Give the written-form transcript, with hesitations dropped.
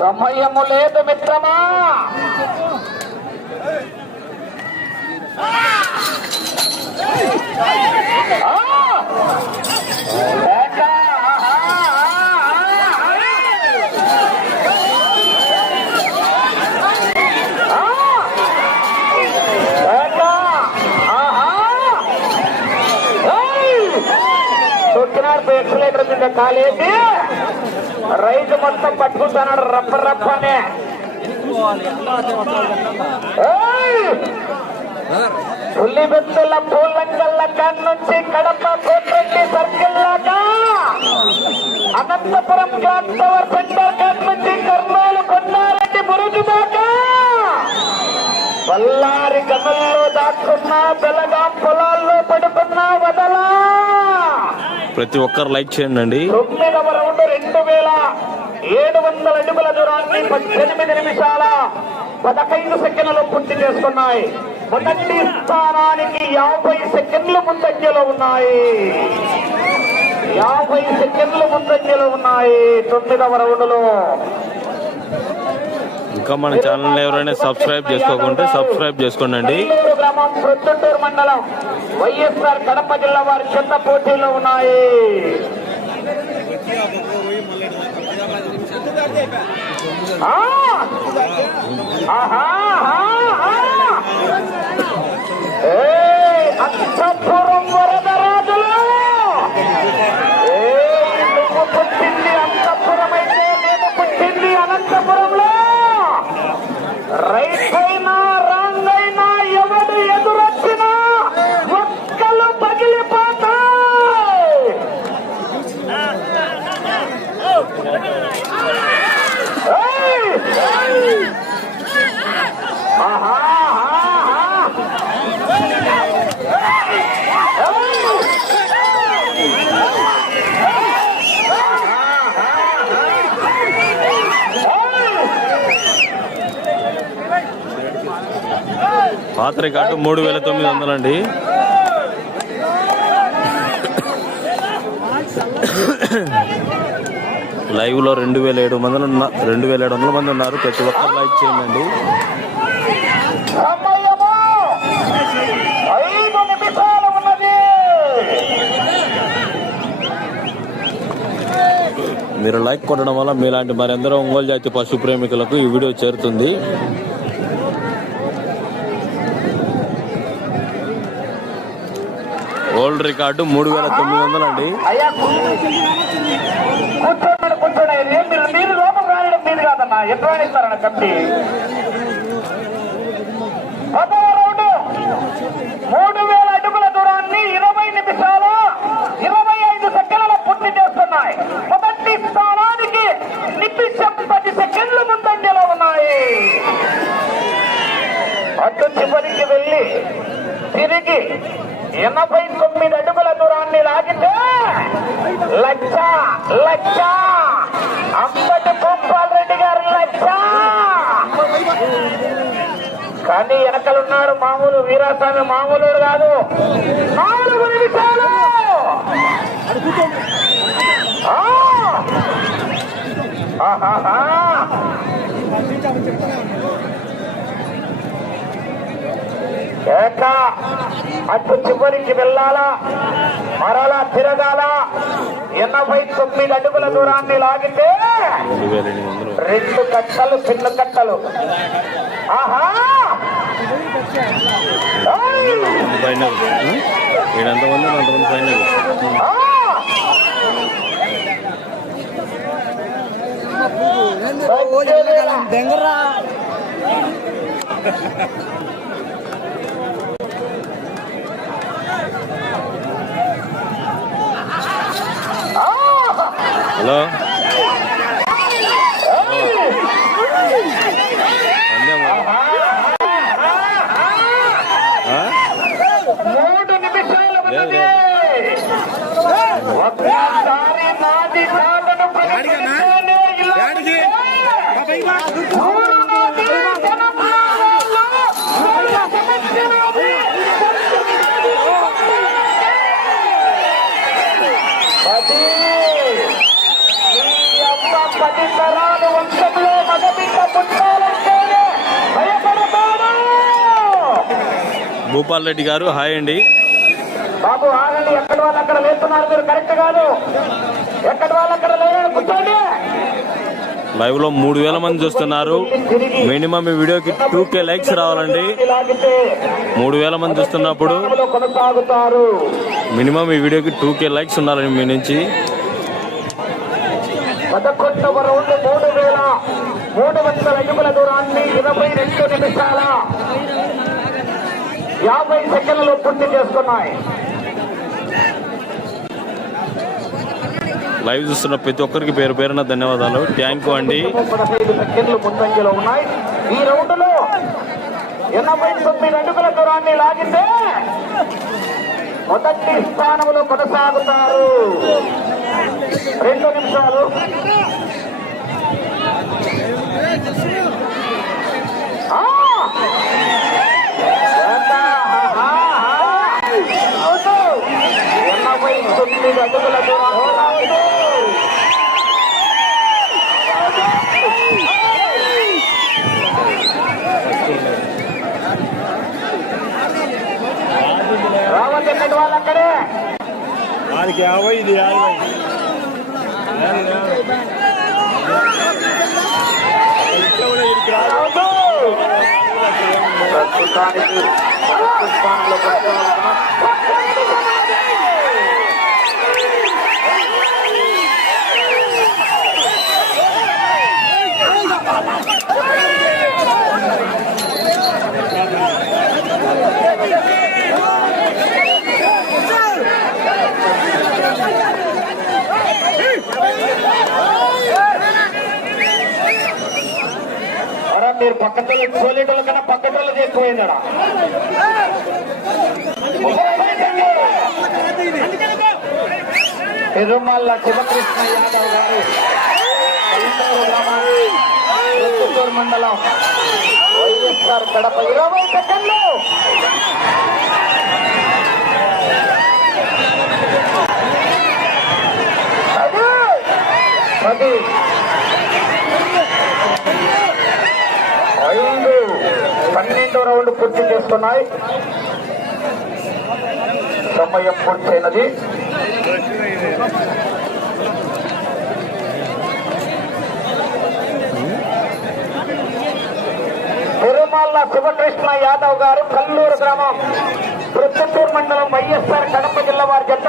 సమయము లేదు మిత్రమా. ఎక్సలేటర్ మీద కాలేసి రైతు మొత్తం పట్టుకుంటున్నాడు రప్ప రప్పనే. ఉల్లిబెత్తుల పూలంగల్ల కాడ నుంచి కడప కోట్రెడ్డి సర్కిల్ లాగా అనంతపురం క్లాక్ టవర్ సెంటర్ కాడ నుంచి కర్నూలు కొండారెడ్డి బురుజు దాకా బళ్ళారి గనుల్లో దాక్కున్నా బెలగాం పొలాల్లో పడుకున్నా వదలా. ప్రతి ఒక్కరు లైక్ చేయండి. 9వ రౌండ్ 2700 అడుగుల దూరాన్ని 18 నిమిషాల 15 సెకండ్లు పూర్తి చేసుకున్నాయి. మొదటి స్థానానికి 50 సెకండ్లు ముందంజలో ఉన్నాయి. 50 సెకండ్లు ముందంజలో ఉన్నాయి 9వ రౌండ్ లో. ఇంకా మన ఛానల్ ఎవరైనా సబ్స్క్రైబ్ చేసుకోకుంటే సబ్స్క్రైబ్ చేసుకోండి. గ్రామం ప్రొద్దుటూరు మండలం వైఎస్ఆర్ కడప జిల్లా వారి చెత్త పోటీలో ఉన్నాయి. అంతఃపురం వరదరాజులు నువ్వు పుట్టింది అంతఃపురం అయితే మేము పుట్టింది అనంతపురంలో. రైట్ అయినా రాంగ్ అయినా ఎవడు ఎదురొచ్చినా ఒక్కలు పగిలిపోతాయి. పాత రికార్డు 3900 అండి. లైవ్ లో 2700 మంది ఉన్నారు. ప్రతి ఒక్కరు లైక్ చేయండి. మీరు లైక్ కొట్టడం వల్ల మీలాంటి మరెందరో ఒంగోలు జాతి పశు ప్రేమికులకు ఈ వీడియో చేరుతుంది. వరల్డ్ రికార్డు 3900 అండి. మీరు లోపల రాయడం మీరు కాదన్నా ఎట్లా ఇస్తారన్న కట్టి. 10వ రౌండ్ 3000 అడుగుల దూరాన్ని 20 నిమిషాల 25 సెకండ్ల పూర్తి చేస్తున్నాయి. మొదటి స్థానానికి నిమిషం 10 సెకండ్లు ముందంజలో ఉన్నాయి. అటు చివరికి వెళ్ళి తిరిగి 89 అడుగుల దూరాన్ని లాగితే లక్ష అంబటి భూపాల్ రెడ్డి గారు లక్ష. కానీ వెనకలున్నాడు మామూలు వీరాస్వామి, మామూలు కాదు. 4 నిమిషాలు అటు చివరికి వెళ్ళాలా మరలా తిరగాల. 89 అడుగుల దూరాన్ని లాగితే 2 కట్టలు పిన్ను కట్టలు. దెంగరా 3 నిమిషాలు ఉన్నది. ఒక్కసారి నాది కాదను ప్రకటిస్తేనే ఇలా పది తరాలు వంశంలో పుట్టాలంటేనే భయపడతాడు. భూపాల్ రెడ్డి గారు హాయ్ అండి. బాబు ఆగండి, ఎక్కడి వాళ్ళు అక్కడ లేస్తున్నారు, మీరు కరెక్ట్ కాదు. ఎక్కడి వాళ్ళు అక్కడ లేదని కూర్చోండి. లైవ్ లో 3000 మంది చూస్తున్నారు. మినిమం ఈ వీడియోకి 2K లైక్స్ రావాలండి. 3000 మంది చూస్తున్నప్పుడు కొనసాగుతారు. మినిమం ఈ వీడియోకి 2K లైక్స్ ఉండాలండి మీ నుంచి. 11వ రౌండ్ 3300 అడుగుల దూరాన్ని 22 నిమిషాల 50 సెకండ్లు పూర్తి చేసుకున్నాయి. లైవ్ చూస్తున్న ప్రతి ఒక్కరికి పేరు పేరున ధన్యవాదాలు. థ్యాంక్ యూ అండి. 15 సెకండ్లు ముందంజలో ఉన్నాయి. ఈ రౌండ్ లో 89 అడుగుల దూరాన్ని లాగితే మొదటి స్థానంలో కొనసాగుతారు. 2 నిమిషాలు. అడుగుల రావద్దన్నట్టు వాళ్ళు అక్కడే వాళ్ళకి 50 ఇది 50 ప్రస్తుతానికి స్థానంలో మీరు పక్కన కోలేటోళ్ళ కన్నా పక్కటోళ్ళకి ఎక్కువైందడా. తిరుమల శివకృష్ణ యాదవ్ గారు చిత్తూరు మండలం వైఎస్ఆర్ కడప 20 సెకండ్లు. అది 12వ రౌండ్ పూర్తి చేస్తున్నాయి. సమయం పూర్తయినది. తిరుమల శివకృష్ణ యాదవ్ గారు కల్లూరు గ్రామం, చిత్తూరు మండలం, వైఎస్ఆర్ కడప జిల్లా వారి జత